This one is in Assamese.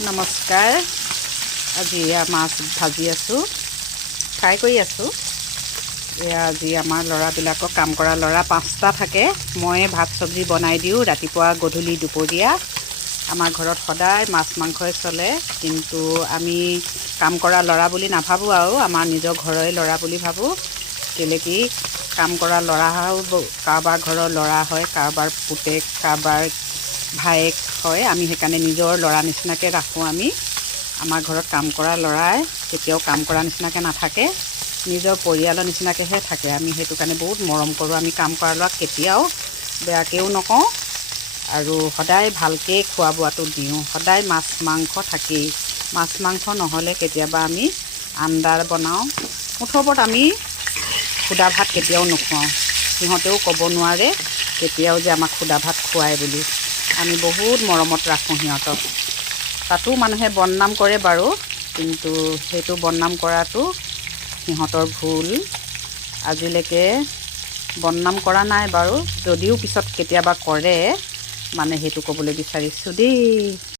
নমস্কাৰ। আজি মাছ ভাজি আছোঁ, ফ্ৰাই কৰি আছোঁ। এয়া আজি আমাৰ ল'ৰাবিলাকক, কাম কৰা ল'ৰা 5টা থাকে। মই ভাত চব্জি বনাই দিওঁ ৰাতিপুৱা, গধূলি, দুপৰীয়া। আমাৰ ঘৰত সদায় মাছ মাংসই চলে, কিন্তু আমি কাম কৰা ল'ৰা বুলি নাভাবোঁ আৰু আমাৰ নিজৰ ঘৰৰে ল'ৰা বুলি ভাবোঁ। কেলে কি, কাম কৰা ল'ৰাও কাৰোবাৰ ঘৰৰ ল'ৰা হয়, কাৰোবাৰ পুতেক, কাৰোবাৰ ভায়েক হয়। আমি সেইকাৰণে নিজৰ ল'ৰা নিচিনাকৈ ৰাখোঁ। আমাৰ ঘৰত কাম কৰা ল'ৰাই কেতিয়াও কাম কৰা নিচিনাকৈ নাথাকে, নিজৰ পৰিয়ালৰ নিচিনাকৈহে থাকে। আমি সেইটো কাৰণে বহুত মৰম কৰোঁ। আমি কাম কৰা ল'ৰাক কেতিয়াও বেয়াকৈও নকওঁ আৰু সদায় ভালকৈ খোৱা বোৱাটো দিওঁ। সদায় মাছ মাংস থাকেই। মাছ মাংস নহ'লে কেতিয়াবা আমি আণ্ডা বনাওঁ। মুঠৰ ওপৰত আমি সুদা ভাত কেতিয়াও নোখুৱাওঁ। সিহঁতেও ক'ব নোৱাৰে কেতিয়াও যে আমাক সুদা ভাত খুৱাই বুলি। আমি বহুত মৰমত ৰাখোঁ সিহঁতক। তাতো মানুহে বদনাম কৰে বাৰু, কিন্তু সেইটো বদনাম কৰাটো সিহঁতৰ ভুল। আজিলৈকে বদনাম কৰা নাই বাৰু, যদিও পিছত কেতিয়াবা কৰে, মানে সেইটো ক'বলৈ বিচাৰিছোঁ দেই।